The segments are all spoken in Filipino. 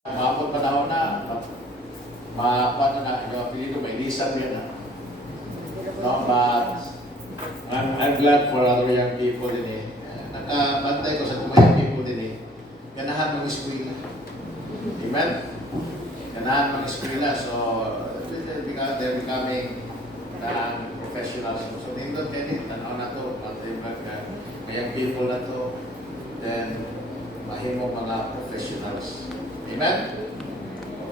Maapot panahon na, maapot na yung apelido, may lisan yan na. No, but I'm glad for other young people din eh. Nakabantay ko sa mga young people din eh. Ganahan mga eskwela. Amen? Ganahan mga eskwela. So, they're becoming professionals. So, nindot kayo din. Tanaw na to. Pati young people na to. Then, mahimo mga professionals. Amen?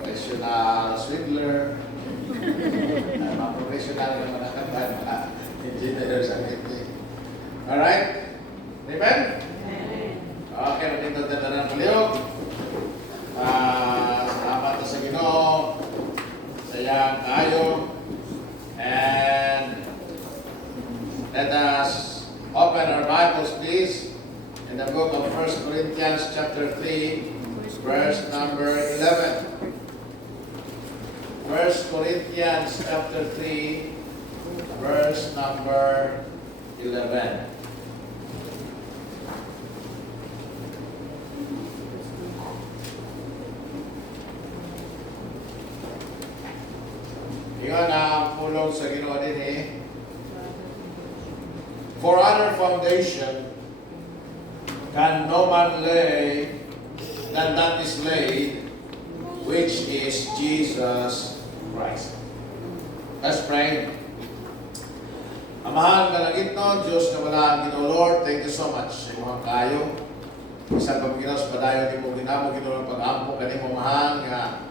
Professional swindler, mga professional na manakatan, mga engineers ang ito. Alright? Amen? Okay, matindot na tanang paliyog. Salamat na sa Ginoo. Sayang tayo. And let us open our Bibles, please, in the book of 1 Corinthians chapter 3, verse number 11. 1 Corinthians chapter 3, verse number 11. Iyon ang pulong sa Ginoo din eh. For other foundation can no man lay than that is laid, which is Jesus Christ. Let's pray. Amahan ka langit no, Diyos na wala ang Ginoo Lord, thank you so much sa mga kayo. Isang pagkinos padayon ni mo ginamo Ginoo ng pag-ampo kani mo mahal nga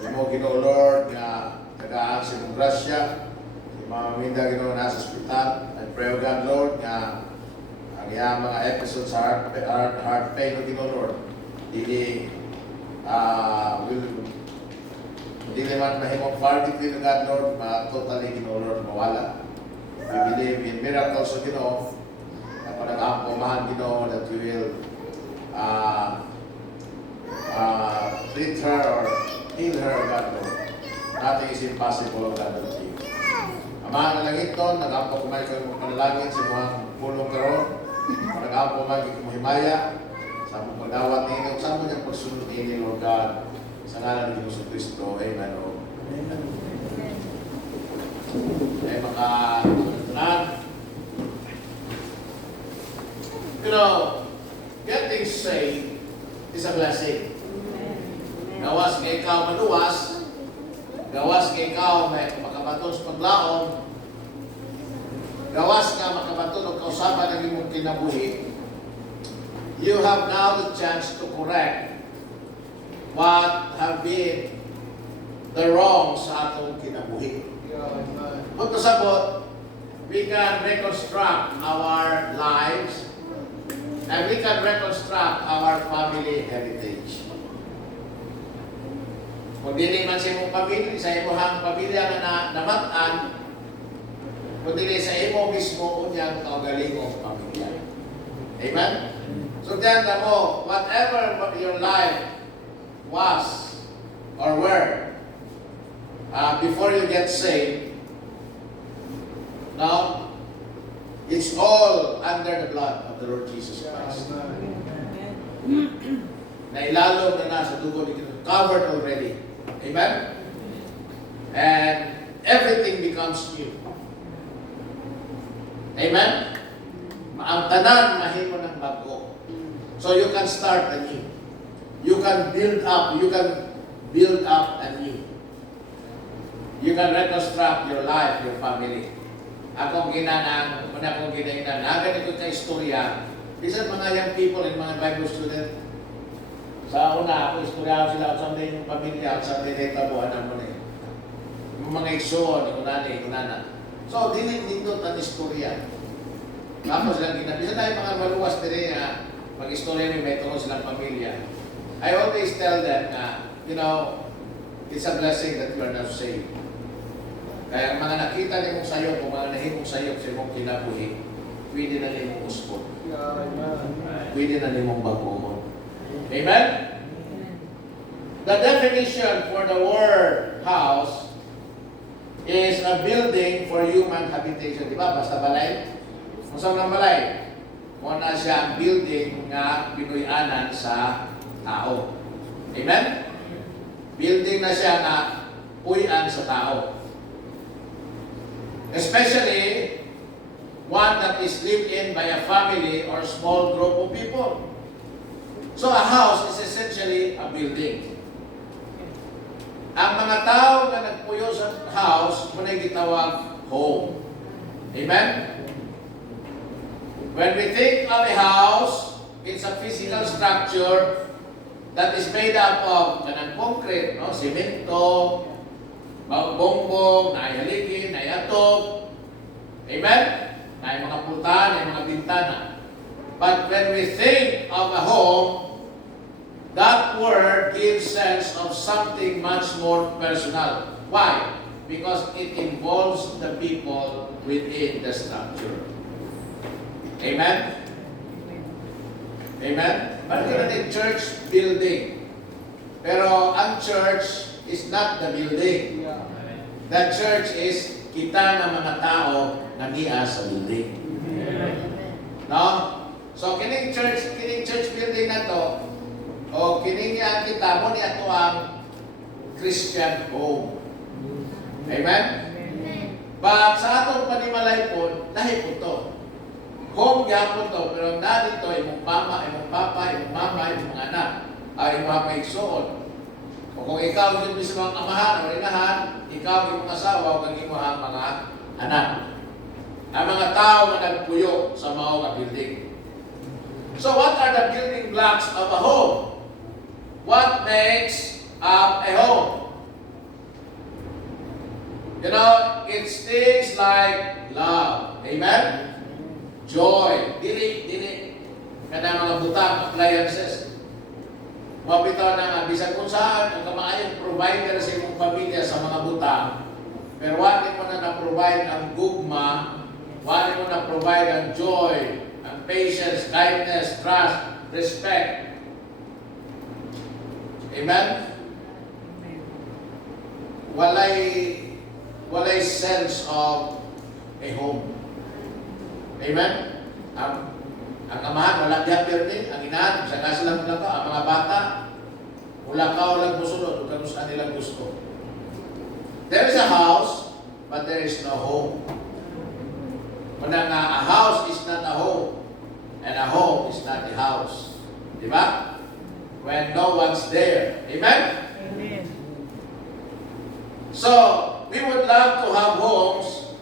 ni mo Ginoo Lord nga tagaan sa imong grasya. Si Mama Minda Ginoo nasa ospital. I pray o God Lord nga ang iyang mga episodes heart pain o Ginoo Lord. Dili man mahimong verdict ni God Lord, totally Ginoo Lord mawala. We believe in miracles of Ginoo. Kapag nag-ampumahan Ginoo that we will treat her or heal her, God Lord. Nothing is impossible, God Lord. Amahan na lang ito, nag-ampumahan ko yung panalangin sa mga pulong karon. Nag-ampumahan ko himaya sa mong pagdawat ninyo, sa mong yung pagsunod ninyo, Lord God, sa ngalan ng Diyos Kristo. Amen. Amen. Ay makatunan. You know, getting saved is a blessing. Gawas kay ikaw maluwas, gawas kay ikaw may makabaton sa paglaom, gawas nga makabaton o kausaban ng imong kinabuhi. You have now the chance to correct what have been the wrongs sa atong kinabuhi. Kung kasabot, we can reconstruct our lives and we can reconstruct our family heritage. Kung dili man sa imong pamilya, sa imong pamilya na namatan, kung dili sa imo mismo, unyang kaugalingong pamilya. Amen? So then, whatever your life was or were before you get saved, now it's all under the blood of the Lord Jesus Christ. Nailalom na sa dugo ni Cristo, covered already. Amen? And everything becomes new. Amen? Ang tanan mahimo ng bago. So you can start anew. You can build up. You can build up anew. You can reconstruct your life, your family. Akong ginanang, muna akong ginanang, naganit ko ka istorya. Bisan mga young people and mga Bible student, sa una, ako istorya sila, someday yung pamilya, someday na tabuhan na mo na eh. Yung mga igsoon, yung unana. So, dito ang istorya. Tapos lang ginanang. Bisan tayo mga maluwas din mag-istorya ni may tungkol silang pamilya. I always tell them na, you know, it's a blessing that you are now saved. Kaya ang mga nakita ni mong sayop, kung mga nahimong sayop sa mong kinabuhi, pwede na ni mong uspot. Pwede na ni mong bagumon. Amen? The definition for the word house is a building for human habitation. Di ba? Basta balay. Kung saan ng balay? Muna siya ang building nga pinuyanan sa tao. Amen? Building na siya na puyan sa tao. Especially one that is lived in by a family or small group of people. So a house is essentially a building. Ang mga tao na nagpuyo sa house, muna gitawag home. Amen? When we think of a house, it's a physical structure that is made up of kanang concrete, no? Semento, bongbong, naihaligin, naiatog. Amen? May mga putan, may mga bintana. But when we think of a home, that word gives sense of something much more personal. Why? Because it involves the people within the structure. Amen? Amen? Bakit natin church building? Pero ang church is not the building. The church is kita ng mga tao na niya sa building. No? So kining church building na to, o kining niya kita mo niya to ang Christian home. Amen? But sa atong panimalay po, lahi po to. Home gyapon to, pero na dito imong mama, imong papa, imong mama, imong mga anak, ay imong mga igsoon. O kung ikaw yung mismo ang amahan o inahan, ikaw yung asawa o kang imong mga anak. Ang mga tao na nagpuyo sa mga building. So what are the building blocks of a home? What makes up a home? You know, it's things like love. Amen? Joy. Dili. Kada mga butang, appliances. Mapitaw na nga, bisag kung saan, ang kamaayong provider sa imong pamilya sa mga butang, pero wali mo na na-provide ang gugma, wali mo na-provide ang joy, ang patience, kindness, trust, respect. Amen? Walay sense of a home. Amen? Ang amahan, wala diya pirni, ang inahan, sa kasilang ka, ang mga bata, wala ka walang musunod, kung saan nilang gusto. There is a house, but there is no home. Kaya nga, a house is not a home, and a home is not a house. Diba? When no one's there. Amen? Amen. So, we would love to have homes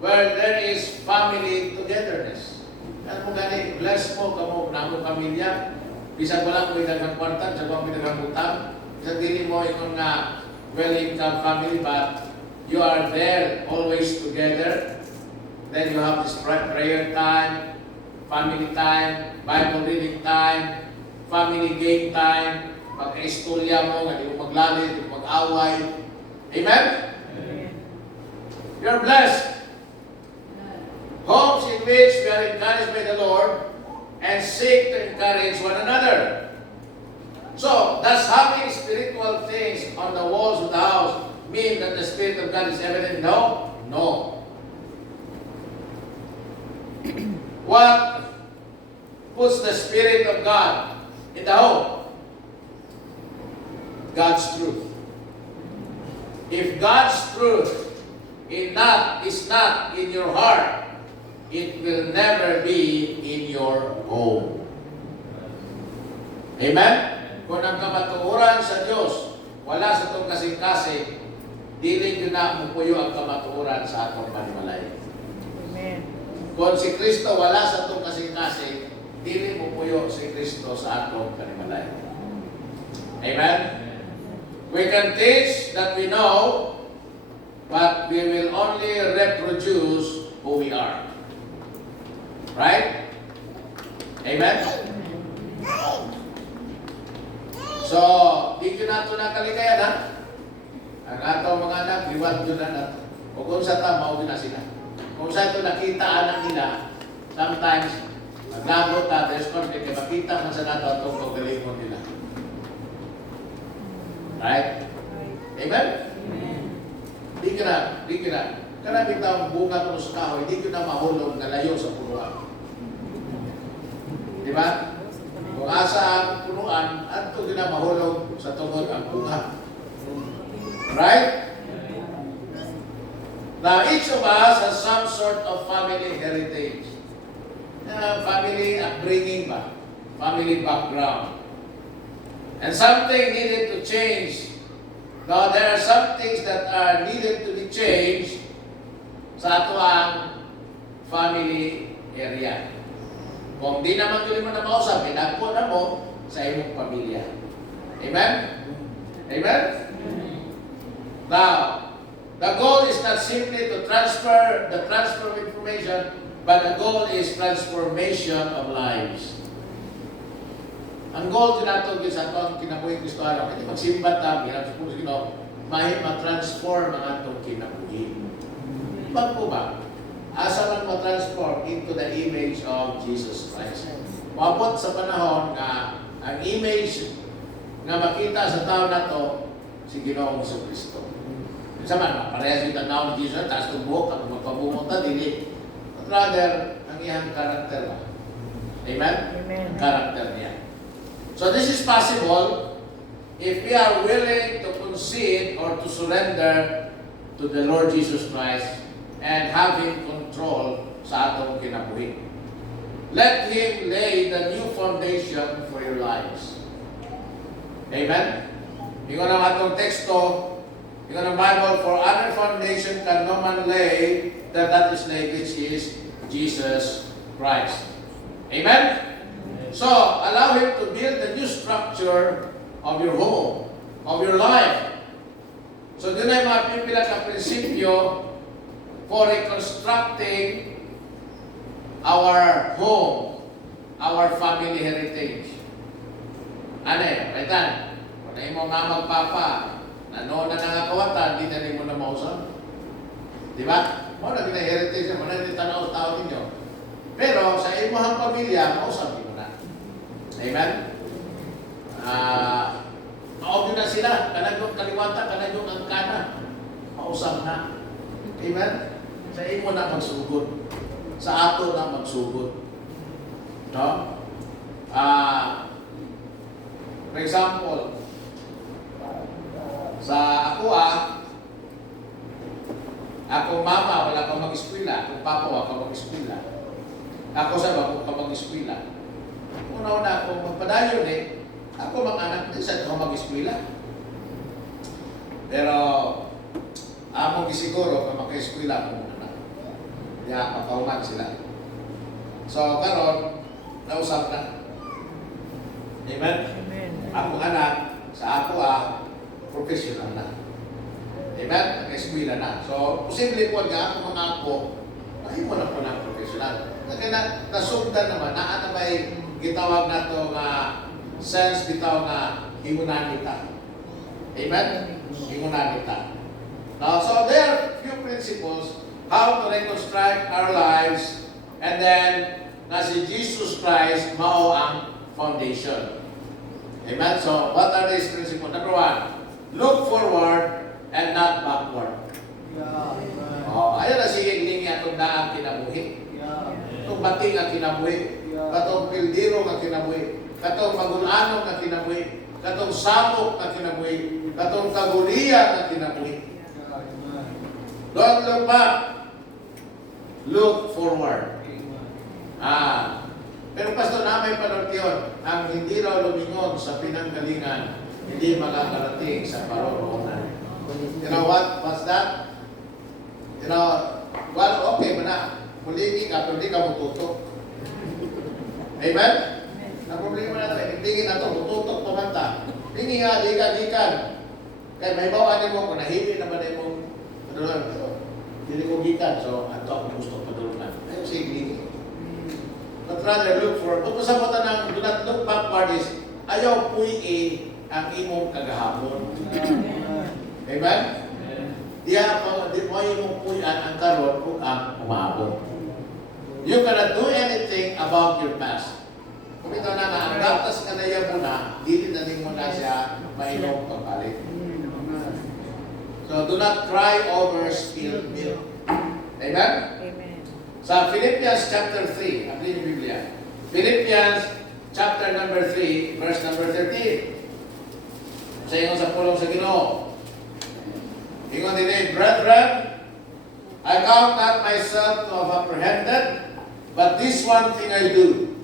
where there is family togetherness. Ano mo gani, bless mo kamo na mo pamilya. Bisag wala mo idagang kwarta, sa mga idagang utang. Bisag dili mo ikon nga well-income family, but you are there always together. Then you have this prayer time, family time, Bible reading time, family game time, pagka-istorya mo, hindi mo maglalit, hindi mo mag-away. Amen? Amen. You're blessed. Homes in which we are encouraged by the Lord and seek to encourage one another. So, does having spiritual things on the walls of the house mean that the Spirit of God is evident? No. No. What puts the Spirit of God in the home? God's truth. If God's truth is not in your heart, it will never be in your home. Amen? Kung ang kamatuoran sa Diyos, wala sa itong kasing-kasing, dili yun na mupuyo ang kamatuoran sa atong panimalay. Amen. Kung si Kristo wala sa itong kasing-kasing, dili mupuyo si Kristo sa atong panimalay. Amen? We can teach that we know, but we will only reproduce who we are. Right? Amen? So, di ko na ito nakaligayan, ha? Ang atong mga anak, liwat yun na nato. O kung sa tama, o na sila. Kung sa ito nakita anak nila, sometimes, maglabot na, there's conflict, makita man sa nato itong pagalingon nila. Right? Amen? Di ka na. Karami taong bunga ko sa kahoy, di ko na mahulog na layo sa punuan. Di ba? Kung asa ang punuan, at ito na mahulog sa tungod ang bunga. Right? Now, each of us has some sort of family heritage. Family upbringing ba? Family background. And something needed to change. Now, there are some things that are needed to be changed sa ato ang family area. Kung di naman tuloy mo na mausap, pinagpo na mo sa imong pamilya. Amen? Amen? Now, the goal is not simply to transfer the transfer of information, but the goal is transformation of lives. Ang goal din nato sa atong kinabuhi Kristohano, kasi magsimbat na, hirap sa puso Ginoo, ma-transform ang atong kinabuhi. Ba't po ba? Asa man ma-transform into the image of Jesus Christ. Mabot sa panahon nga ang image nga makita sa tao na to si Ginoong Jesucristo. Sa man, parehas yung tanaw ni Jesus, taas ng buhok, at magpabungot na, dili. But rather, ang iyang karakter. Amen? Amen. Ang karakter niya. So this is possible if we are willing to concede or to surrender to the Lord Jesus Christ and have Him control sa atong kinabuhi. Let Him lay the new foundation for your lives. Amen? Ingon ang atong teksto, ingon ang Bible, for other foundation can no man lay than that is laid, which is Jesus Christ. Amen? So, allow Him to build the new structure of your home, of your life. So, doon ay mapipila ka prinsipyo for reconstructing our home, our family heritage. Ano eh, kaitan? Kung na mo nga magpapa, nanoon na nangakawatan, di na mo na mausap. Di ba? Mo na heritage mo na hindi tanaw tao ninyo. Pero sa imong pamilya, mausap mo na. Amen? Maogyo na sila. Kanagong kaliwata, kanagong ang kana. Mausap na. Amen? Sa imo na magsugod. Sa ato na magsugod. No? For example, sa ako akong mama wala pa mag-eskwela, akong papa wala pa mag-eskwela. Ako sa wala pa mag-eskwela. Una-una akong magpadayon ako mga anak din sa ako mag-eskwela. Pero among gisiguro kung mag-eskwela akong anak. Kaya mapauman sila. So karon nausap na. Amen? Amen. Akong anak sa ako professional na. Amen? Nag-eskwela na. So, posible po nga ako mga ako, ay mo na po ng professional. Kaya nasundan naman, na may gitawag na ito nga sense bitaw nga himunanita. Amen? Himunanita. Now, so there are few principles how to reconstruct our lives, and then na si Jesus Christ mao ang foundation. Amen? So, what are these principles? Number one, look forward and not backward. Ayan na sige hindi atong daang kinabuhi. Itong bating ang kinabuhi. Katong pildiro ang kinabuhi. Katong magulano ang kinabuhi. Katong sabok ang kinabuhi. Katong kagulian ang kinabuhi. Don't look back. Look forward. Pero pastor na may panagtiyon, ang hindi raw lumingon sa pinanggalingan, hindi makakarating sa paroroonan. You know what's that? You know, well, okay mo na. Muligi ka, pero hindi ka mututok. Amen? Ang problema natin, hindi na ito, mututok pamanta. Hindi nga, di ka. Kaya may bawanin mo, kung nahili naman ay mong padulungan. Hindi ko gikan, so ato ako gusto padulungan. Ayun, sige. But rather look forward. Kung pasabutan ng do not look backward is, ayaw puyi ang imong kagahapon. Amen? Di mo imong puyan ang karon kung ang umabot. You cannot do anything about your past. Kung ito na nga, ang gatas ka na yan muna, dili na din mo na siya mainom pagpalit. So do not cry over spilled milk. Amen? Amen. Sa Philippians chapter 3, ang yung Biblia. Philippians chapter number 3, verse number 13. Sa inyo sa pulong sa Ginoo. Ingon din, brethren, I count not myself to have apprehended, but this one thing I do,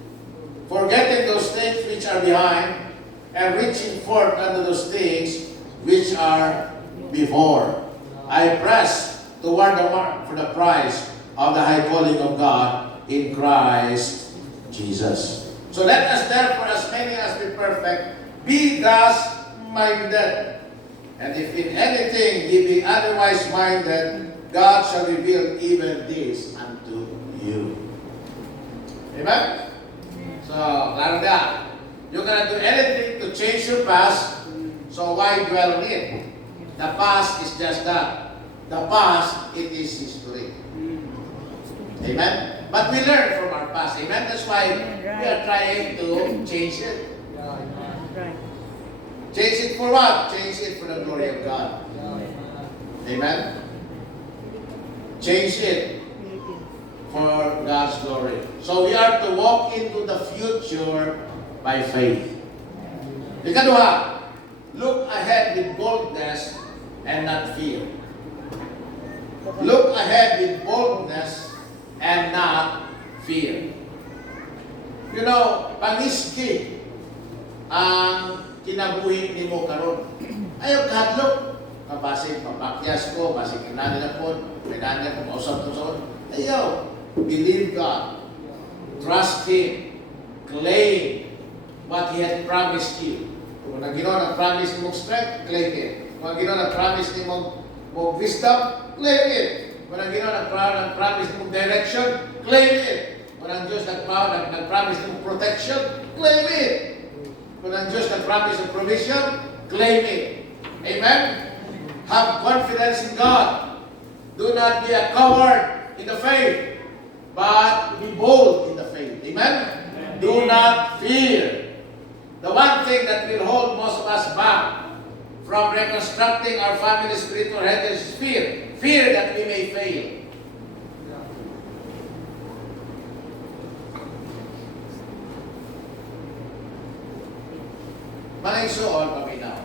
forgetting those things which are behind, and reaching forth unto those things which are before. I press toward the mark for the prize of the high calling of God in Christ Jesus. So let us therefore, as many as be perfect, be thus minded. And if in anything ye be otherwise minded, God shall reveal even this unto you. Amen? So, klaro na. You cannot do anything to change your past, so why dwell on it? The past is just that. The past, it is history. Amen? But we learn from our past. Amen? That's why we are trying to change it. Right. Change it for what? Change it for the glory of God. Amen? Change it for God's glory. So we are to walk into the future by faith. Ikaduha, look ahead with boldness and not fear. Look ahead with boldness and not fear. You know, pangiski ang kinabuhi ni mo karon. Ayaw kahadlok. Basig papakyas ko, basig kinanin ako, kinanin ko, mausap ko sa ayaw. Believe God. Trust Him. Claim what He has promised you. Kung ang Ginoo nag-promise ni mong strength, claim it. Kung ang Ginoo nag-promise ni mong wisdom, claim it. Kung ang Ginoo nag-promise ni mong direction, claim it. Kung ang Diyos nag-promise ni mong protection, claim it. Kung ang Diyos nag-promise ng provision, claim it. Amen? Have confidence in God. Do not be a coward in the faith, but be bold in the faith. Amen? Do not fear. The one thing that will hold most of us back from reconstructing our family spiritual heritage is fear. Fear that we may fail. Mga igsoon, paminaw.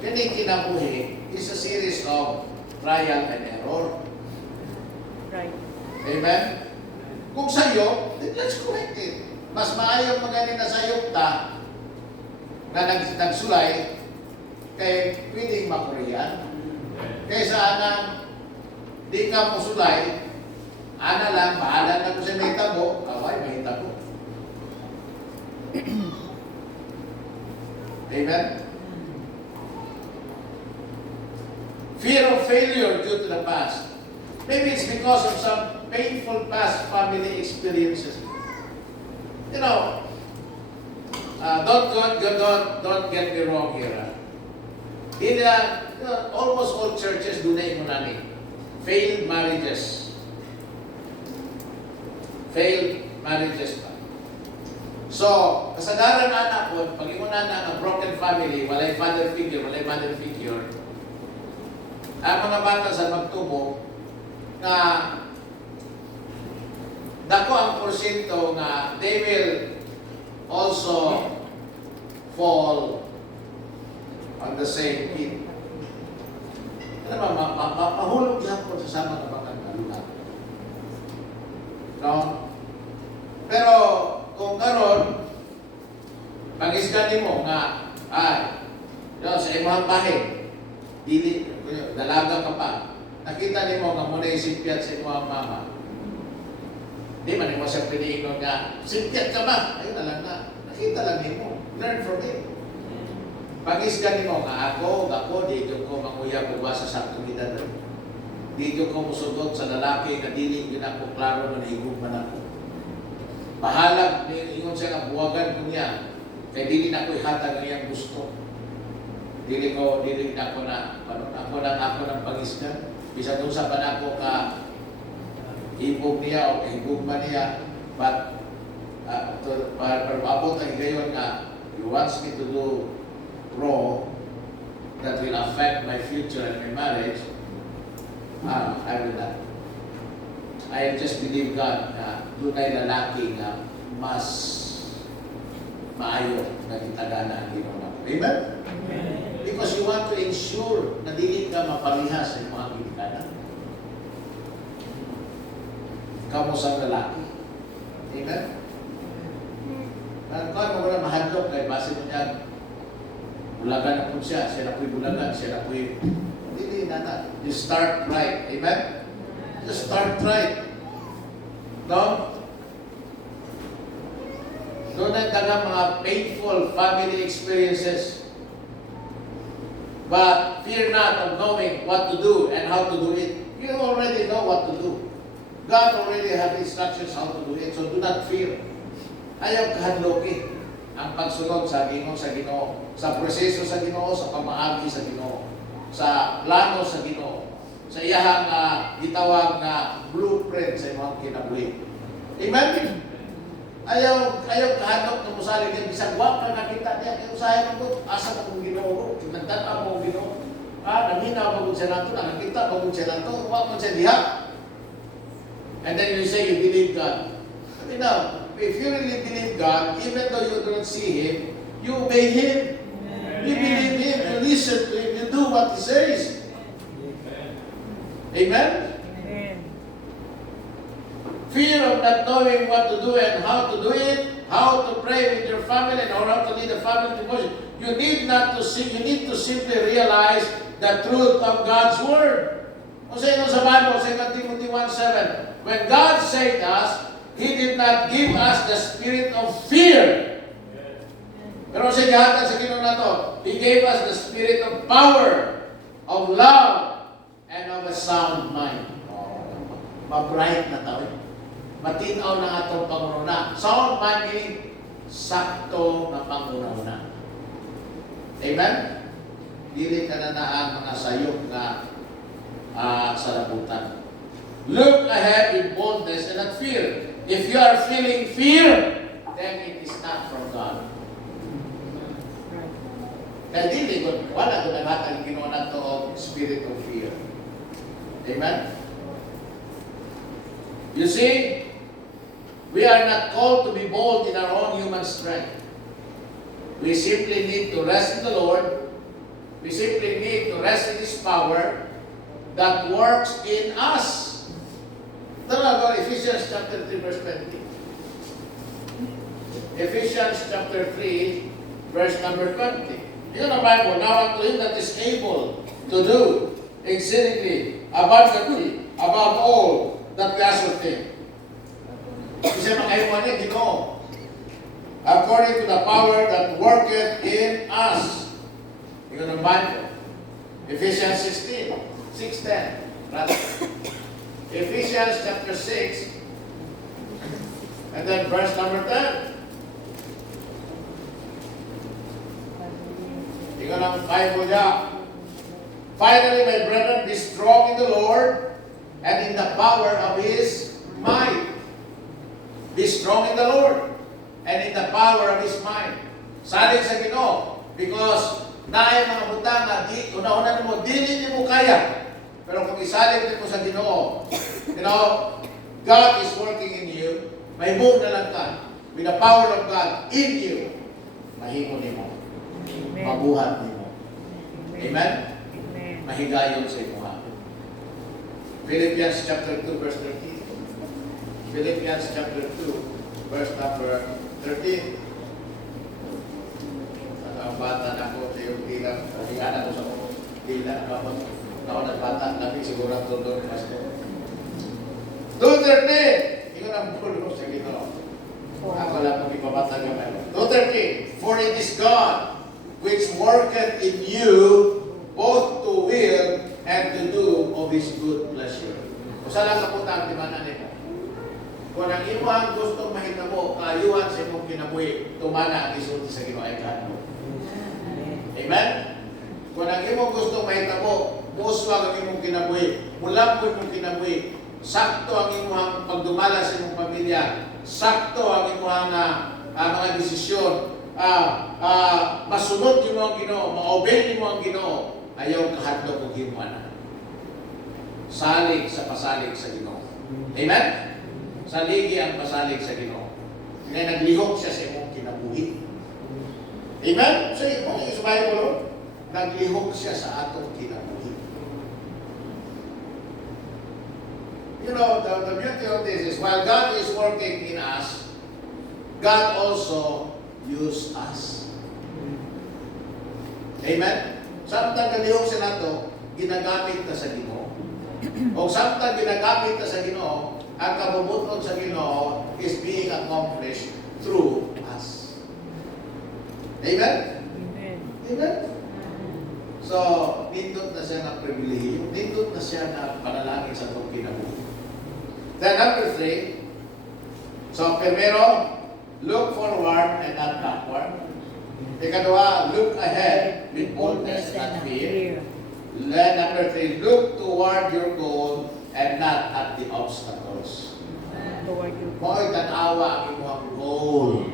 Kini kinabuhi is a series of trial and error. Right. Amen? Kung sa'yo, then let's correct it. Mas maayong magaling na sa'yo ta na nagsulay kay pwedeng makuriyan. Kaysa anang di ka mo sulay, ana lang, bahala na ko sa may tabo, away, may tabo. Amen? Fear of failure due to the past. Maybe it's because of some painful past family experiences. You know, don't get me wrong here. Almost all churches do na imunani. Failed marriages. Failed marriages pa. So, kasagaran na anak ko, pag imunan na ang broken family, walay father figure, walay mother figure, ang mga bata sa magtubo na dako ang porsyento nga they will also fall on the same pit. Ano ba, mahulog siya po sa sama ng mga kaluhan. No? Pero, kung karon pag-isgani mo nga, sa imong bahay, dili, dalaga ka pa, nakita ni mo nga muna yung simpiat sa imong mama, di man mo siya piniingon nga, simpiat ka ba? Ayun na lang na, nakita lang ni mo, learn from it. Pag-isgani mo nga, ako, dito ko manguyab uwa sa saktong dito ko musugod sa lalaki na dili yun ako klaro na nahigugman ako. Bahalag, ingon siya nga, buwagan ko niya. Kaya dili na ko ihatag ang iyang gusto. Dili na ako na, ako ng pangisgan. Bisa doon sa panako ka, hibog niya o kahibugman niya. But, para mabot ang gayon nga, he wants me to do wrong that will affect my future and my marriage, I will not. I just believe God na doon ay lalaki na mas maayo na kitagana ang Ginoo. Amen? Amen. Because you want to ensure na dili ka mapaliha sa iyong mga ginikanan. Kamu sa lalaki. Amen? Kung ano mo na mahadlok, kay base mo niya, bulagan na po siya na po'y bulagan, siya na po'y, hindi na. You start right. Amen? Just start right. No? Doon ang taga mga painful family experiences. But fear not of knowing what to do and how to do it. You already know what to do. God already has instructions how to do it, so do not fear. Ayaw kahadloki ang pagsunod sa Ginoo, sa proseso sa Ginoo, sa pamaagi sa Ginoo, sa plano sa Ginoo, sa iyahang gitawag na blueprint sa imong kinabuhi. Amen? Ayaw kahadlok na musalig yung bisag wag ka nakita niya, kaya usahin mo, asa na kong Ginoo, kinagdata mo Ginoo, namina magod siya nato, nakakita magod siya nato, wag mo siya diha. And then you say you believe God. I mean, now, if you really believe God, even though you don't see Him, you obey Him. You believe Him, you listen to Him, you do what He says. Amen? Amen. Fear of not knowing what to do and how to do it, how to pray with your family, or how to lead a family devotion. You need to simply realize the truth of God's Word. Kung sa inyo sa Bible, sa 2 Timothy 1:7, when God saved us, He did not give us the spirit of fear. Pero sa gihatan sa Ginoo nato, He gave us the spirit of power, of love, and of a sound mind. Mabright na tao. Matinaw na atong panguna. Sound mind meaning sakto na panguna-una. Amen? Dili ka na naan mga sayop na sa labutan. Look ahead with boldness and not fear. If you are feeling fear, then it is not from God. Kaya dili, wala ko naghatag Ginoo nato og spirit of fear. Amen? You see, we are not called to be bold in our own human strength. We simply need to rest in the Lord. We simply need to rest in His power that works in us. Tara, Ephesians chapter 3, verse 20. Ephesians chapter 3, verse number 20. Yun ang Bible. Now unto Him that is able to do exceedingly abundantly above all that we ask of Him. Kasi makaiwan niya, Ginoo. According to the power that worketh in us. Yun ang Bible. Ephesians 6:10. Rather. Ephesians chapter 6, and then verse number 10. Tingnan ang Bible niya. Finally, my brethren, be strong in the Lord and in the power of His might. Be strong in the Lord and in the power of His might. Salig sa Ginoo, because naay mga butang na una-una mo, dili mo kaya. Pero kung isalig mo sa Ginoo, God is working in you, may move na lang ka, with the power of God in you, mahimo nimo, mabuhat nimo. Amen? Amen. Mahigayon sa imo. Philippians chapter 2, verse 13. Philippians chapter 2, verse number 13. Ang bata na ko sa iyong tila, higanan ko sa tila, ako nagbata, nabi siguro ang tuldor ni Pastor. 2:13, yun ang pulo sa Ginoo. Ako lang kung ipabata gamay. 2:13, for it is God which worketh in you both to will and to do of His good pleasure. Kung saan lang kapunta ang timanan nito? Kung ang imuhang gustong mahitabo, kaayuhan sa imong kinabuhi, tumana ang isulti sa Ginoo ay kanto. Amen? Kung ang imong gustong mahitabo, muswag ang imong kinabuhi, mula po imong kinabuhi, sakto ang imong pagdumala sa imong pamilya, sakto ang imong mga desisyon, masunod nimo ang Ginoo, ma-obey nimo ang Ginoo, ayaw kahadlok og himuan. Salig sa pasalig sa Ginoo. Amen? Saligi ang pasalig sa Ginoo. Kaya naglihok siya sa imong kinabuhi. Amen? So, yung sa Bible, naglihok siya sa atong kinabuhi. You know, the beauty of this is while God is working in us, God also use us. Amen? Samtang kalihok siya nato, ginagamit na sa Ginoo. O samtang ginagamit na sa Ginoo, ang kabubuton sa Ginoo is being accomplished through us. Amen? Amen. Amen? So, nindot na siya ng pribilehiyo, nindot na siya na panalangin sa itong kinabuhi. Then number 3, so primero, look forward and not backward. Ikadua, look ahead with boldness and not fear. Then number 3, look toward your goal and not at the obstacles. Toward you. Mo'y tanawa ang imong goal.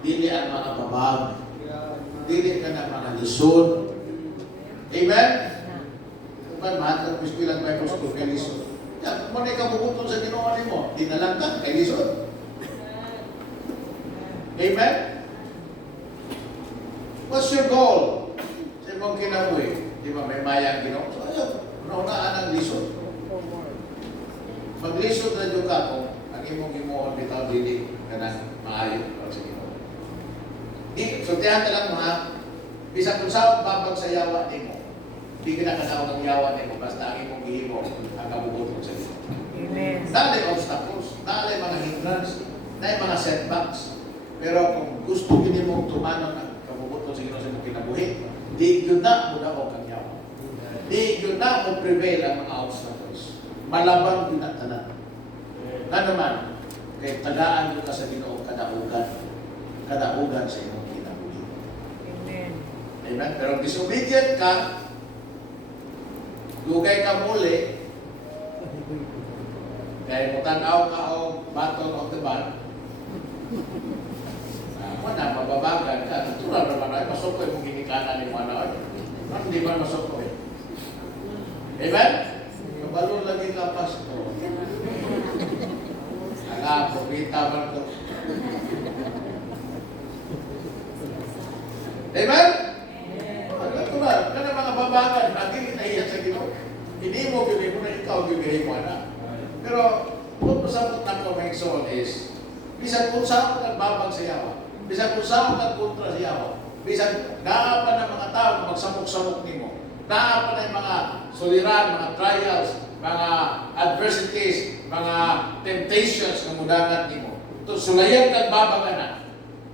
Dili ang mga babag. Dili ka na mga lisod. Amen? Kung kan mahal ka pispilang may gusto kay lisod. Yan, kung manay ka bubutol sa ginawa mo, di na lang ka kay lisod. Amen? What's your goal? Sa imong kinabuhi. Di ba may mayang ginawa? So ayun, naunaan ang lisod. Forward. Maglisod na dyan ka kung ang imong gimuon bitaw dili ka na maayo para sa Ginoo. Di, sultihan ka lang mo ha. Bisag kung saan babag sa yawa nimo. Di ka na kanaw ng yawa nimo basta ang imong gihimo ang kabubuton sa Ginoo. Amen. Dali obstacles, dali mga hindrance, dali mga setbacks. Pero kung gusto gini mong tumanon ang kabubuton sa Ginoo sa imong kinabuhi, di yun na mo daw kang yawa. Di yun na mo prevail ang mga obstacles. Malabang yun ang tanan. Na naman, kay tagaan ka sa Ginoo kadaugan sa imong kinabuhi. Amen. Amen? Pero disobedient ka, lugay ka muli, kaya mo tanaw ka o battle of the band, wala, mababagan ka. Natural naman ay masukoy mong ginikanan ni Manoy. Hindi man masukoy. Amen? Kabalo lagi ka, Pastor. Ala, propita man to. Amen? Natural. Kana mga babagan, lagi nahiya sa Ginoo. Hindi mo bigay mo na ikaw bigay mo na. Pero, kung pasabot na ko may soul is, bisan kung saan ka babag sa yawa, bisan kung saan ka kontra sa yawa, bisan naa pa ng mga tao na magsamok-samok nimo, naa pa ng mga suliran, mga trials, mga adversities, mga temptations na mudangan nimo. Ito, sulayan ka babag na.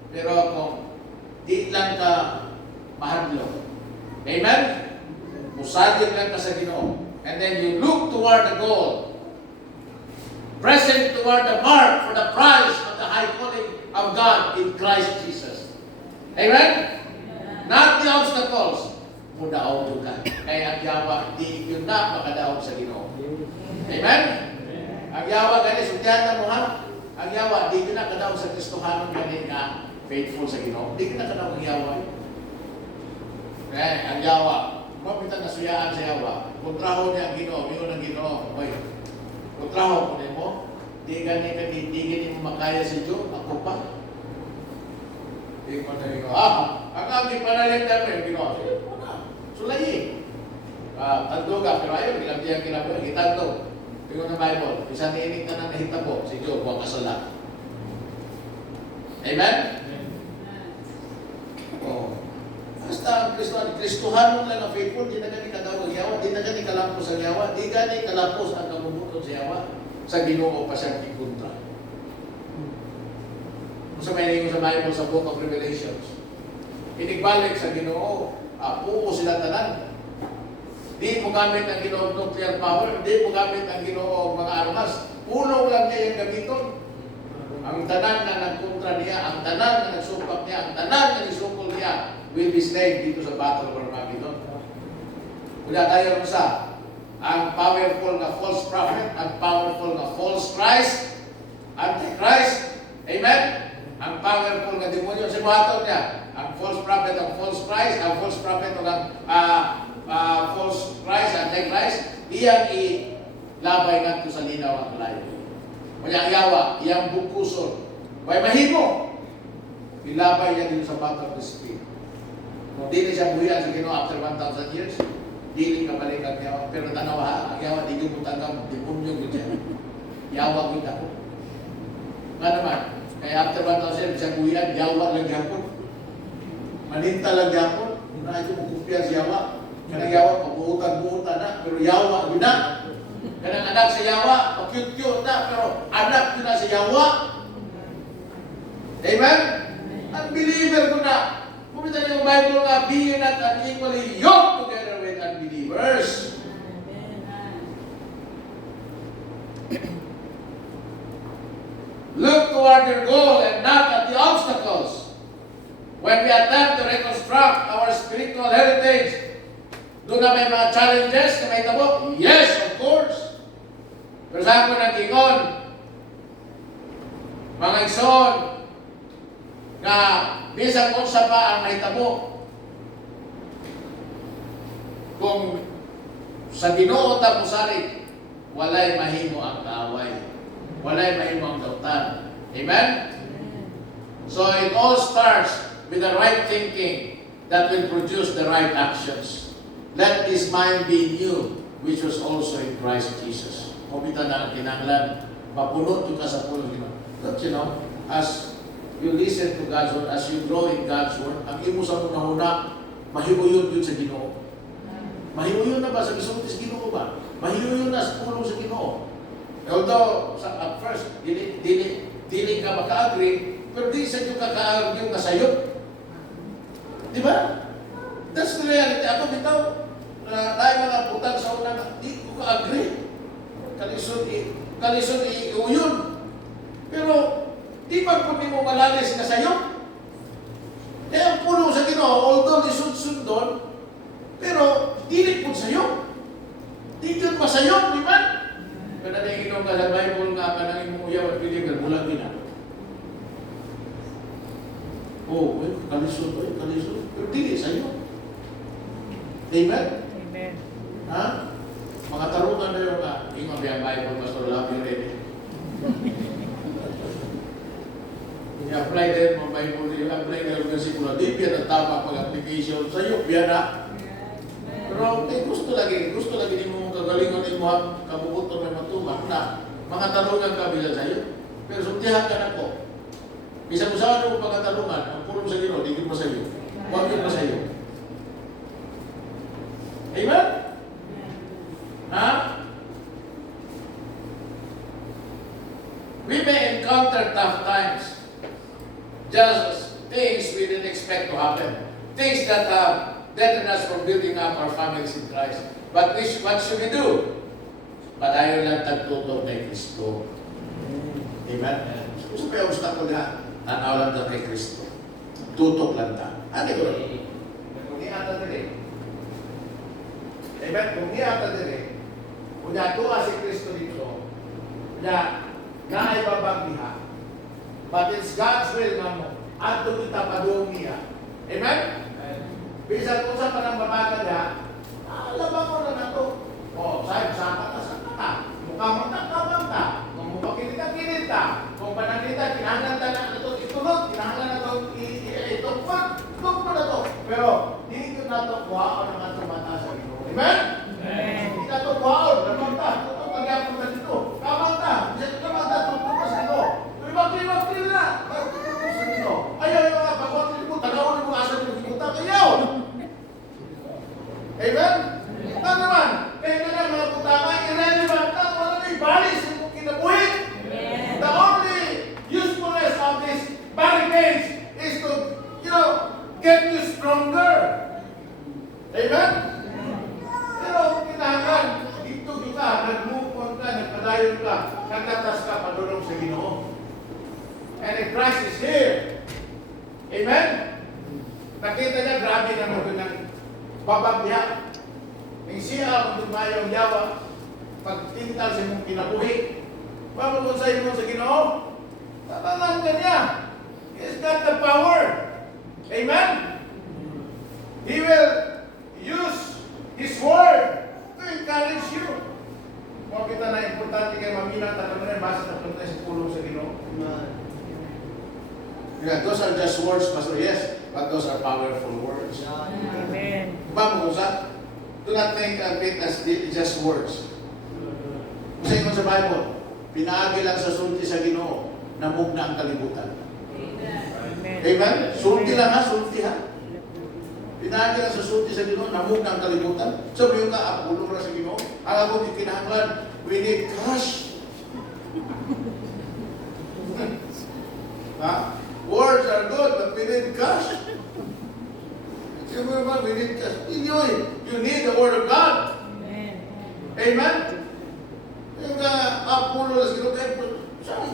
Pero kung di lang ka mahadlok, amen? Musadin lang ka sa Ginoo. And then you look toward the goal, pressing toward the mark for the prize of the high calling of God in Christ Jesus. Amen? Not the obstacles. Mudaog yun ka. Kaya ang yawa, di yun na makadaog sa Ginoo. Amen? Ang yawa, gani, suntihan na mo ha? Ang yawa, di yun na kadaog sa Kristohanon gani na faithful sa Ginoo. Di yun na kadaog ang yawa. Ang yawa, mapitan na suyaan sa yawa. Kontraho niya ang Ginoo, miyon ang Ginoo. Okay. Kontraho ko mo, di gani ka, di gani mo makaya si Diyo, ako pa. Di mo na rin, ang aming panalig namin, Ginoo, sulayi. Tando ka, pero ayaw, ilang diyang kinabuhi, hitando. Tingnan ng Bible, isang niinig na nahitabo, si Diyo, buwang kasala. Amen? Oh. Basta ang Kristohanon lang ang faithful, di na gani kadawag yawa, di na gani kalampos ang yawa, di gani kalampos ang kabubuton sa yawa, sa Ginoo pa siyang ikuntra. Kung sa may sa Bible sa Book of Revelations, inigbalik sa Ginoo, puo sila tanan. Di mo gamit ang Ginoo nuclear power, di mo gamit ang Ginoo mga armas, puno lang niya yung gamiton. Ang tanan na nagkontra niya, ang tanan na nagsupak niya, ang tanan na nisukol niya, will be slain dito sa Battle of Armageddon. Wala tayo rin sa ang powerful na false prophet, ang powerful na false Christ, Antichrist, amen? Ang powerful na demonyo, si buhaton niya, ang false prophet, ang false Christ, ang false prophet, ang false Christ, Antichrist, iyang ilabay nga sa linaw ang layo. Mayang yawa, iyang bukuson, may mahimo, ilabay niya dito sa Battle of the Spirit. Kung di siya buhian sa Ginoo after 1,000 years, dili ka balik ang yawa. Pero tanaw ha, ang yawa, di ko tanggap, demonyo ko dyan. Yawa ko ako. Nga naman, kaya after 1,000 years, siya buhian, yawa lang yapon. Maninta lang yapon. Na ito mo kumpiyan sa yawa. Kanang yawa, pabuhutan-buhutan na, pero yawa, yun na. Kanang anak sa yawa, pa-cute-cute na, pero anak yun na sa yawa. Amen? Unbeliever ko na. Kumita niyo yung Bible nga, be not unequally yoked together with unbelievers. Look toward your goal and not at the obstacles. When we attempt to reconstruct our spiritual heritage, doon na may mga challenges na may tabo? Yes, of course. Pero saan ko nag-ingon? Mga igsoon, nga bisan kung sa pa ang mahitabo. Kung sa Ginoo ta mo salig, walay mahimo ang kaaway. Walay mahimo ang dautan. Amen? So it all starts with the right thinking that will produce the right actions. Let this mind be in you, which was also in Christ Jesus. Kumita na ang kinahanglan, mapunod yung ka sa puno. Don't you know, as you listen to God's word, as you grow in God's word, ang imo sa una-una, mahimuyon yun sa Ginoo. Mahimuyon na ba sa gisulti sa Ginoo ba? Mahimuyon na sa pulong sa Ginoo. Although, at first, dili ka maka-agree, pero di sa iyo kaka-argue nga sayo. Di ba? That's the reality. Ako bitaw, tayo mga putang sa una na, di ko ka-agree. Kalisod iuyon. Pero, di ba kung mo malalis na sayo? Kaya ang pulong sa Ginoo, although lisod-sundon, pero dili po sayo. Di yun masayo, di ba? Kaya na inom ka sa Bible nga ka nang imuyaw at believer, mula din na. Oh, kalisod. Pero dili sayo. Amen? Amen. Ha? Mga tarungan na yun nga, ingon ba ang Bible, Pastor Love, you ready? I-apply din mga Bible, i-apply na yung versikulo. Di biya na tama pag-application sa'yo, biya na. Pero gusto lagi din mo kagalingon din mo kabubuton may matubak na mga tarungan ka bilang sa'yo. Pero suntihan ka na po. Bisa mo saan mo pagkatalungan, ang pulong sa Ginoo, di mo sa'yo. Huwag yun mo sa'yo. Amen? Ha? We may encounter tough times. Just things we didn't expect to happen. Things that deterred us from building up our families in Christ. But what should we do? Padayon lang tagtutog kay Kristo. Amen? Gusto pa yung obstacle na, tanaw lang tayo kay Kristo. Tutok lang tayo. Ano ko? Kung niata din Amen? Kung niata din kung natuwa si Kristo dito, na naibabag niya, but it's God's will na mo, at kita padung niya. Amen? Bisa kung sa panang babaga niya, alabang ko na ito. O, sa'yo, saka ka. Mukhang magkakabang kung mukhang kinita. Kung pananita, kinahanglan ta na ito itunod, kinahanglan na ito itungkot. Itungkot na ito. Pero, hindi na ito kuhaan ng ating mata sa Ginoo. Amen? Amen. Hindi na ito kuhaan. Lamang ta. Ito magyapon na dito. Kamang ta. Kamang ta. Tutulog sa Ginoo. Ibag-ibag na. Tutulog sa Ginoo. Ayaw yung mga pagwakil mo. Tagawan mo asa yung kimuta. Ayaw. Amen? Ito naman. Kaya na mga putanga, irrelevant na. Wala na ibalis yung kinabuhi. The only usefulness of these barricades is to, get you stronger. Amen? Pero kinahanglan, dito ka, nag-move on ka, nagpadayon ka, nagtatas ka, padulong sa Ginoo. And if Christ is here, amen? Nakita niya, grabe na mo ng babagya. Yung siya, kung dumayong yawa, pagtintal sa mong kinabuhi, bago kung sa imo sa Ginoo, tatangan ka niya. He's got the power. Amen? He will use His word to encourage you. Kung kita na importante kay Mamina, tatangan na basa na punta sa pulong sa Ginoo. Yeah, those are just words, Pastor. Yes. But those are powerful words. Amen. Bang sa? Do not think of it as just words. Kasi kung sa Bible, pinaagi lang sa sulti sa Ginoo, namug na ang kalibutan. Amen. Amen? Sulti lang ha, sulti ha. Pinaagi lang sa sulti sa Ginoo, namug na ang kalibutan. So, yung ka-apulo ra sa Ginoo, ang ako di kinahanglan, we need cash. Ha? Words are good, but we need cash. We need cash. You need the Word of God. Amen. Amen? Yung apulo na sila,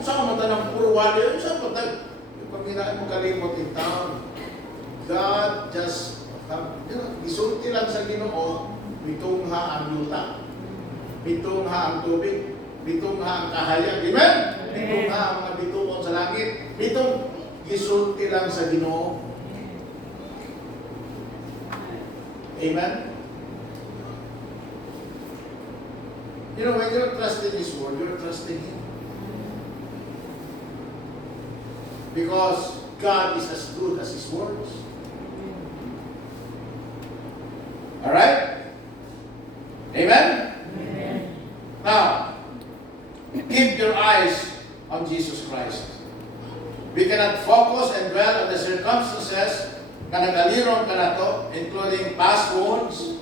saan mata ng puro wali, saan mata, yung paminaan mo kalimot in town. God just, gisulti lang sa Ginoo, bitungha ang luta, bitungha ang tubig, bitungha ang kahayag. Amen? Bitungha ang mga bituon sa langit. Bitong gisulti lang sa Ginoo. Amen? You know, when you're trusting His Word, you're trusting Him. Because God is as good as His words. Alright? Amen? Amen. Now, keep your eyes on Jesus Christ. We cannot focus and dwell on the circumstances na nagaliron ka na to, including past wounds,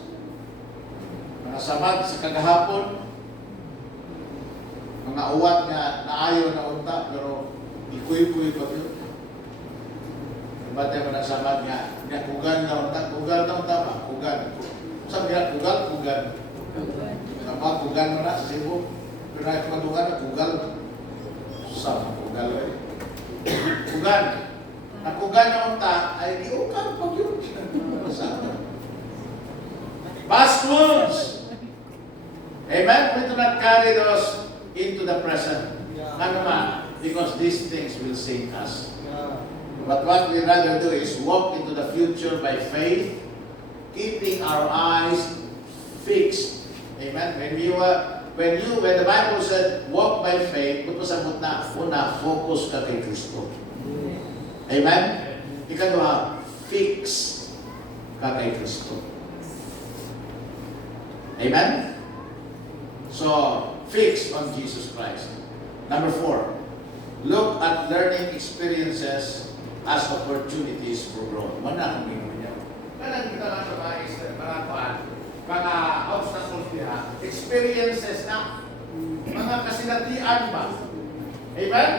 mga samad sa kagahapon, mga uwat nga naayo na unta, pero ikuy-kuy pa yun. Batay mo ng samad nga, kugan na unta, ba? Kugan. Sabi nga, kugan. Sama, kugan mo na sa Cebu. Pero na kumadugan na, kugal. Sama, kugal eh. Kugan. Nakugan na unta, ay giukan pag yun. Past wounds. Amen? We do not carry those into the present. Ano man? Because these things will sink us. But what we rather do is walk into the future by faith, keeping our eyes fixed. Amen? When the Bible said walk by faith, pagpasabot na, una, focus ka kay Kristo. Amen? Ikalawa, fix ka kay Kristo. Amen? So, fix on Jesus Christ. Number 4, look at learning experiences as opportunities for growth. Mana kung minun niya. Kanang kita lang sa mga obstacles niya, experiences na, mga kasinatian ba? Amen?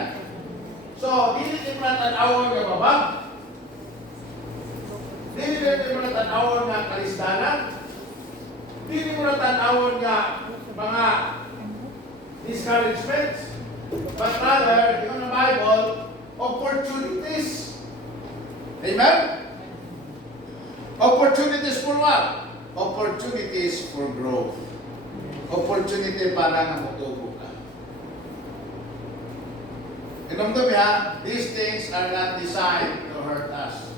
So, dili din mo natanawon nga babag. Dili din mo natanawon nga kalisdanan. Dili mo natanawon nga mga discouragements. But rather, in the Bible, opportunities. Amen? Opportunities for what? Opportunities for growth. Opportunity para nga mutubo ka. Inumdum ya, these things are not designed to hurt us.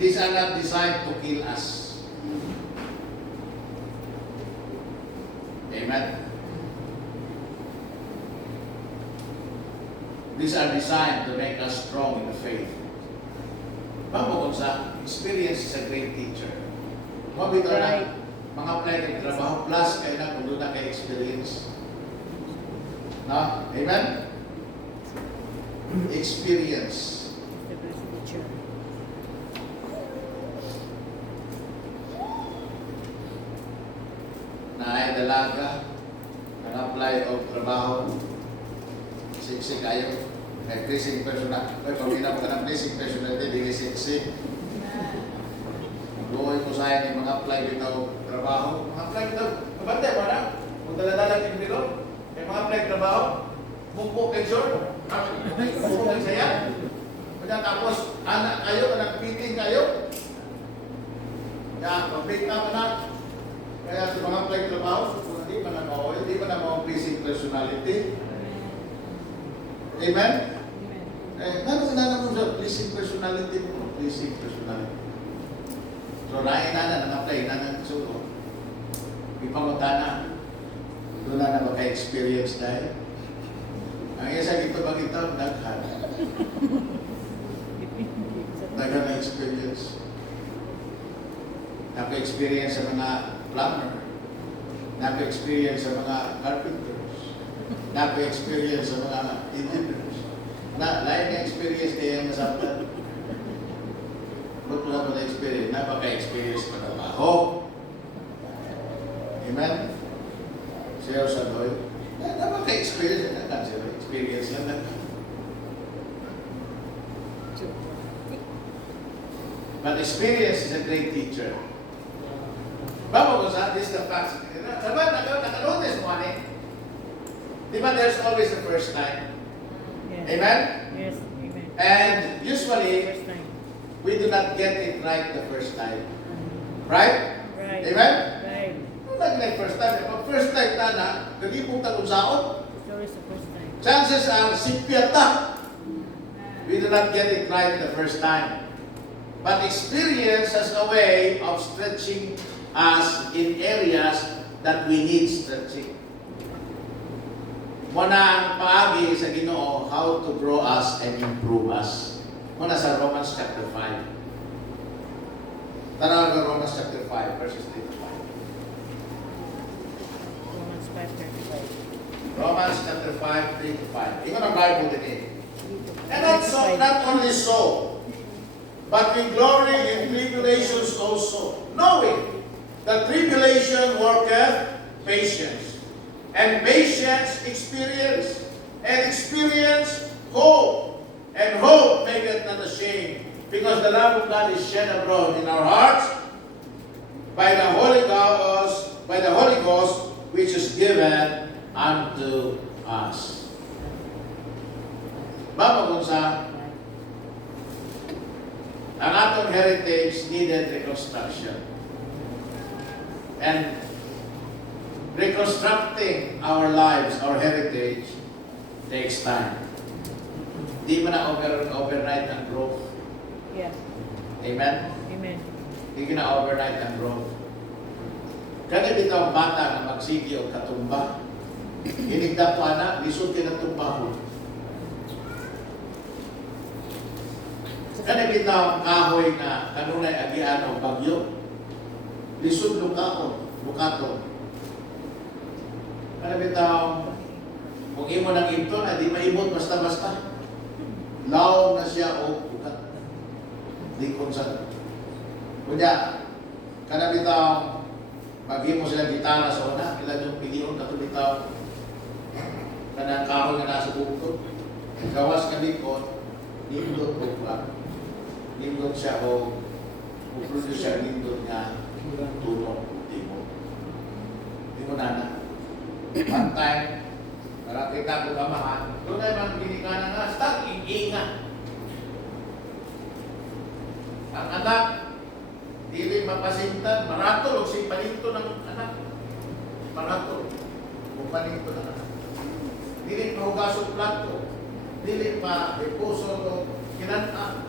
These are not designed to kill us. Amen? These are designed to make us strong in the faith. Mabukod sa experience is a great teacher. Mabito na, mga apply ng trabaho, plus kayo na kung doon na kayo experience. No? Amen? Experience. The best teacher. Na ay dalaga, nag-apply o trabaho, siksi kayo, nag-pressing personal. Pero kung hinap ka ng pressing personality, hindi siksi. Magluhoy mo sa akin yung mga apply dito trabaho. Mga apply dito, kabante mo na, kung dala-dalang envelope, yung mga apply trabaho, bukbuk and short, bukbuk and saya. Tapos, anak kayo, nag-meeting kayo. Kaya, mag-pick up na. Kaya sa mga apply trabaho, hindi pa na mga pleasing personality. Amen? Ano mo sa pleasing personality mo? Pleasing personality. So, nain na apply na sulo. Ipangutana. Doon na maka-experience dahil. Ang isa gito ba kita, daghan. Dagan na experience. Naka-experience sa mga plumber. Naka-experience sa mga carpenters. Naka-experience sa mga engineers. Lain na experience kaya yung nasabtan. Ba't wala pa na-experience? Napaka-experience pa trabaho. Amen? Siya sa Lord. Napaka-experience na siya. Experience lang na. But experience is a great teacher. Baba ko sa this the facts. Diba, naka-notice mo Diba there's always the first time? Yes. Amen? Yes. Amen. And usually, First time. we do not get it right the first time. Right? Right. Amen? Right. Like first time. Pag first time na nagipong tag-unsaon, It's always the first time. chances are sipyata. We do not get it right the first time. But experience has a way of stretching us in areas that we need stretching. Muna ang paagi sa Ginoo how to grow us and improve us. Muna sa Romans chapter 5. Tanaw ng Romans chapter 5 verses 3 to 5. Romans 5:35. Romans chapter 5, 3 to 5. Ingon ang Bible din eh. And not only so, but we glory in tribulations also, knowing that tribulation worketh patience, and patience experience, and experience hope, and hope maketh not ashamed, because the love of God is shed abroad in our hearts by the Holy Ghost, which is given unto us. Baba kung sa ang atong heritage needed reconstruction. And reconstructing our lives, our heritage, takes time. Di mo na overnight ang growth. Yeah. Amen? Amen. Di ko na overnight ang growth. Kaya dito ang bata na magsigi o katumba. Hinigda po anak, lisod ka na tumbaho. Kaya dito ang kahoy na kanunay agian o bagyo. Lisod lukato. Kaya dito kung imo ng ito na di maibot basta-basta. Law na siya o bukat. Di konsan. Kunya, kaya dito pag-imo sila gitara sa una, ilan yung piliyon katulitaw. Kanang kahoy na nasa bukod. Gawas ka likod, nindot o bukat. Nindot siya o produce siya nindot nga tulong. Di mo nana. One time, nakakita ko kamahan, doon ay mga ginikanan nga, start inga. Ang anak, dili mapasintan, maratol o si palinto ng anak. Maratol o palinto ng anak. Dili mahugasong plato, dili ma-deposo o kinanta.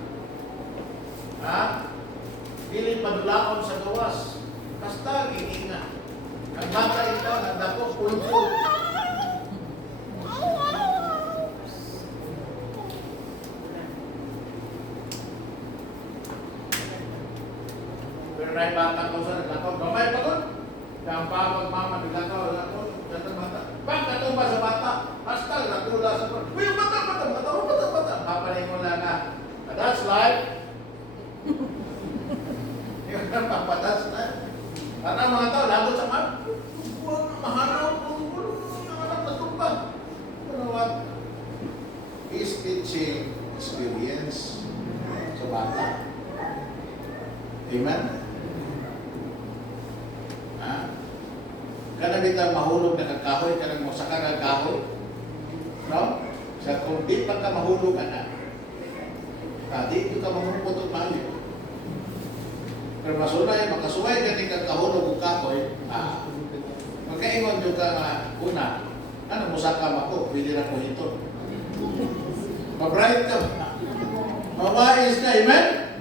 Ha? Dili padulaon sa gawas. Basta gininga. Ang bata ito, nagdako, pulpo. Pero na bata ko sa naglakaw, gamay pa doon. Kaya pawag mama, naglakaw, ganda bata. Bang katumba sa bata, hasta nagtula sa bata. Uy, bata. Papanay mo lang na. That's life. Yun ang papatas na. Karena mga tao, lagot sa man. Huwag mahanaw, anak natumba. You know what? Is teaching experience sa bata. Amen? Ha? Kana bitang mahulog na kagkahoy, kanang magsaka kagkahoy. No? Sa kung di pa ka mahulog anak, di ka mahulog ito mali. Pero masulay, makasuway ka ni kagkahulog o kahoy, magkaingon yung ka nga, una, ano musaka ako, pwede na ko ito. Mabright ka ba? Mawais ka, amen?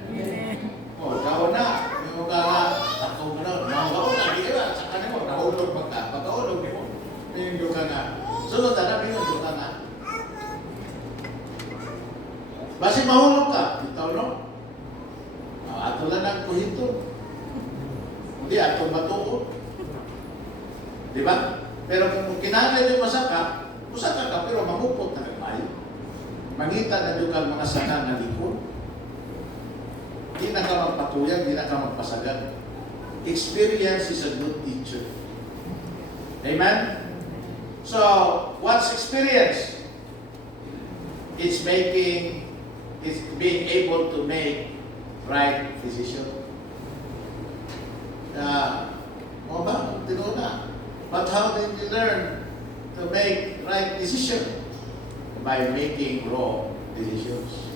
O, kao na. Yung ka nga, ako mo na, nakao na, di ba? Sa kanin mo, nahulog pagkahulog mo. Yung ka nga, sunod na, yung ka nga. Di atong matuod. Di ba? Pero kung kinahanglan yung masaka ka pero mamupot na kagmayo. Mangita na yung kang mga saka na likod. Di na ka magpatuyag, di na ka magpasagad. Experience is a good teacher. Amen? So, what's experience? It's being able to make right decision. O ba? Tino na. But how did you learn to make right decision? By making wrong decisions.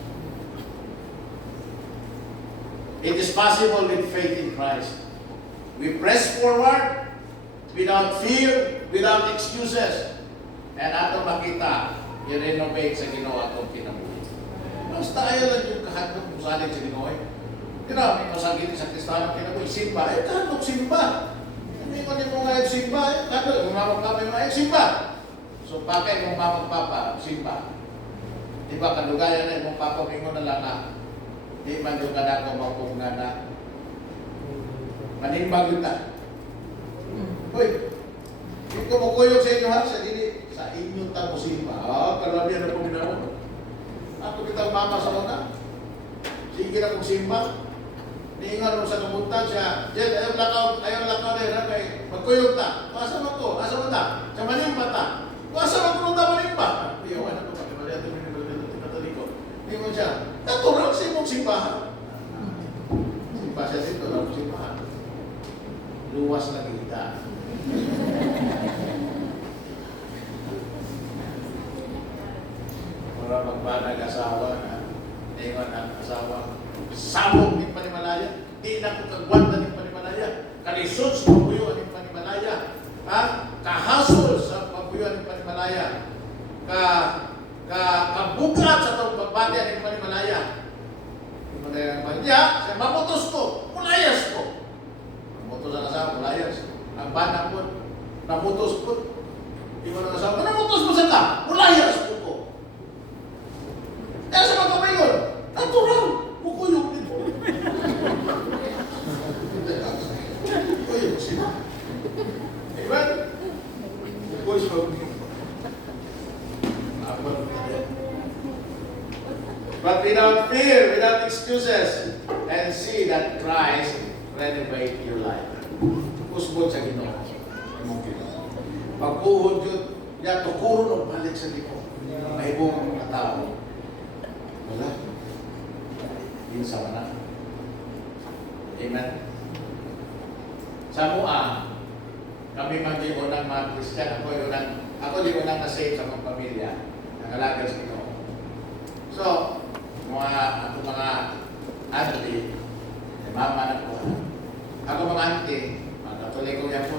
It is possible with faith in Christ. We press forward without fear, without excuses. And ato makita, i-renovate sa Ginoo atong kinabuhi. Basta ayaw lang yung kahandog kung saan sa Ginoo. May masagit sa Kristiyano kinabuhi. Simba, kahandog simba. Hindi ko din mo ngayon simba. Kahandog, mamagpapa yung ngayon simba. So, bakit mong mamagpapa, simba? Di ba, kalugayan na yung papamingo na lang na di man yung kada ko mapunga na manimbag yun na. Uy, hindi ko makuyog sa inyo ha, sa inyong tamusimba. Kalabihan na po minaw. Ako kitang mama sa una. Sige na kong simba. Niingal mo sa kamunta siya. Jen, ayaw lakaw rin ha, kay magkuyog ta. Asa mo to? Asa mo ta? Sa manimba ta. Asa mo ta manimba? Iyawan ako, pagkabali ato hindi mo siya, natural sa imong simbahan. Simba siya dito, natural simbahan. Luwas na kita. Para magbanag asawa na, ingon ang asawa, sabog ng Panimalaya, di na ko kagwanda ng Panimalaya, kalisod sa pagbuyo ng Panimalaya, kahasol sa pagbuyo ng Panimalaya, kabugat sa itong pagbati ng Panimalaya. Panimalaya ng Panimalaya, siya maputos ko, mulayas ko. Maputos ang asawa, mulayas. Ang bana ko, naputos ko. Iwan ang asawa, naputos mo sa ka, mulayas ko. Kaya sa mga kapayon, natural, bukuyog dito. Bukuyog sila. Amen? Bukuyog dito. But without fear, without excuses, and see that Christ renovate your life. Kusbot sa Ginoo. Pag-uhod yun, tukuro ng balik sa Ginoo. Mahibong ang mga tao. Wala. Yun sa mana. Amen. Sa mua, kami man di unang mga Christian, ako di unang na-save sa mga pamilya. Nangalaga sa Ginoo. So, ako mga auntie, mama na po. Ako mga auntie, mga Katoliko yan po.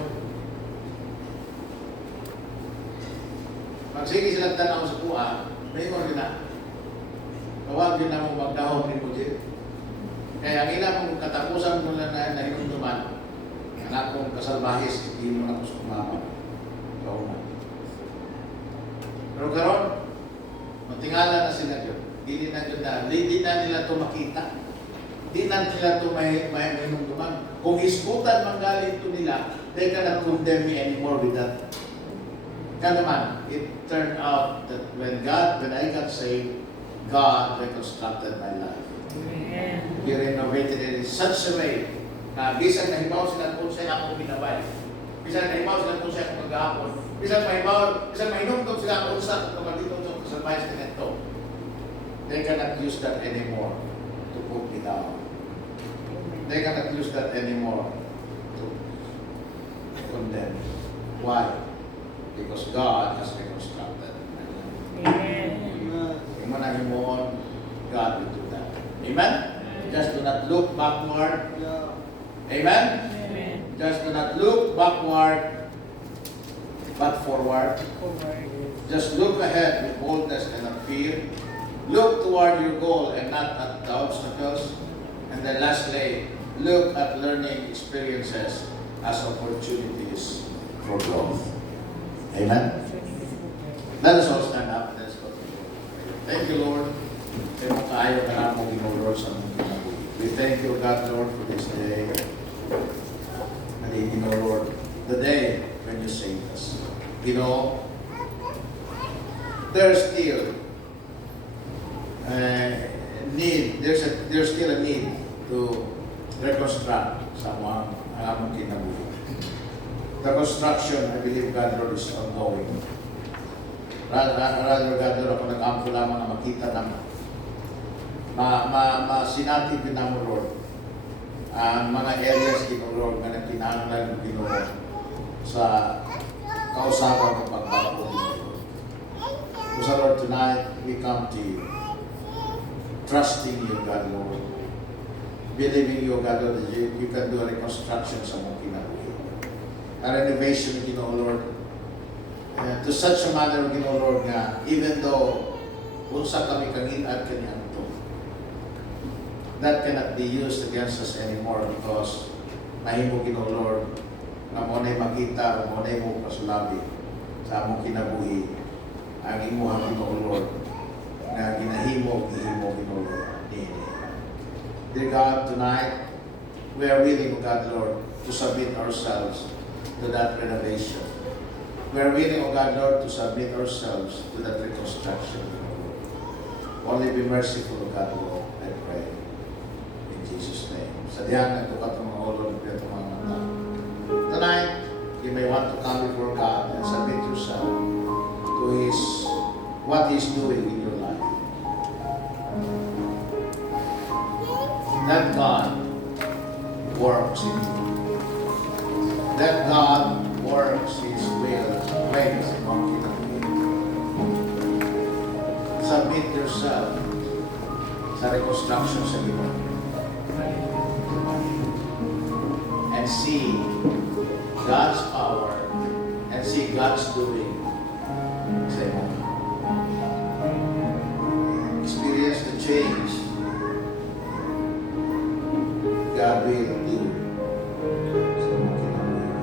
Magsige silang tanaw sa kuha, may mo rin na. Kawag din na mong magdahong ni Bujit. Kaya ang ilang mong katapusan mo lang na hinunduman, ang akong kasalbahis, hindi mo na po sa kumama. Kauman. Pero karon, matingala na sila dyan. Hindi na nila ito makita. Hindi na nila ito may hinunduman. Kung iskutan manggaling ito nila, they cannot condemn me anymore with that. Kaya naman, it turned out that when I got saved, God reconstructed my life. Amen. He renovated it in such a way na bisan nahibaw sila kung saan ako binabay. Bisan nahibaw sila kung saan ako maghapon. Bisan mahinumdog sila kung saan ako dito sa bayas nito. They cannot use that anymore to put me down. They cannot use that anymore to condemn. Why? Because God has reconstructed. Amen. God will do that. Amen? Just do not look backward. Amen? Amen. Just do not look backward, but forward. Forward. Just look ahead with boldness and not fear. Look toward your goal and not at the obstacles. And then lastly, look at learning experiences as opportunities for growth. Amen? Let us all stand up. Let us go. Thank you, Lord. We thank you, God, Lord, for this day. you know, there's still there's still a need to reconstruct someone ang among kinabuhi. The construction, I believe God Lord is ongoing. Rather God Lord, ako nag-ampo lamang na makita ng masinati din namin Lord ang mga areas Ginoo Lord na kinahanglan ng Ginoo sa kausapan ng pagbago Ginoo. So Lord, tonight we come to you, trusting you God Lord, believing you God Lord that you can do a reconstruction sa mong kinabuhi, a renovation Ginoo Lord, to such a manner Ginoo Lord nga even though unsa kami kangit at kanyang that cannot be used against us anymore because mahimo Ginoo Lord na mo na'y makita o mo na'y mo pasulabi sa among kinabuhi ang imuhang Ginoo Lord na ginahimo Ginoo Lord niini. Dear God, tonight we are willing, O God Lord, to submit ourselves to that renovation. We are willing, O God Lord, to submit ourselves to that reconstruction. Only be merciful, O God Lord, I pray. In Jesus' name. Sa diyan, nagtukat ng mga ulo ng piyatong mga mata. Tonight, you may want to come before God and submit yourself to what He's doing in your life. Let God works in you. Let God works His will, ways among you. Submit yourself sa reconstruction sa Ginoo. And see God's power and see God's doing sa iyo. Experience the change God will do sa mga kinabuhi.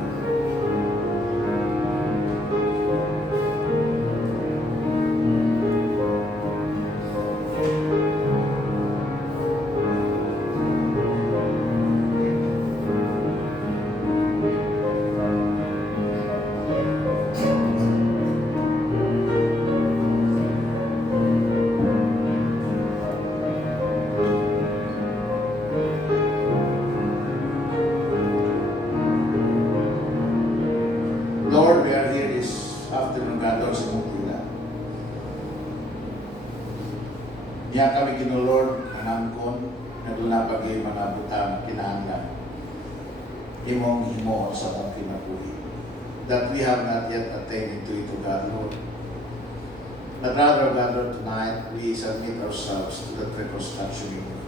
Lord, we are here this afternoon, God, Lord, sa mong tila. Niya kami Ginoo Lord, ang angkon, naglalapag ay mga butang kinahanglan. Himong himo sa mong kinabuhi. That we have not yet attained into it, God, Lord. But rather, God, Lord, tonight, we submit ourselves to the reconstruction in you.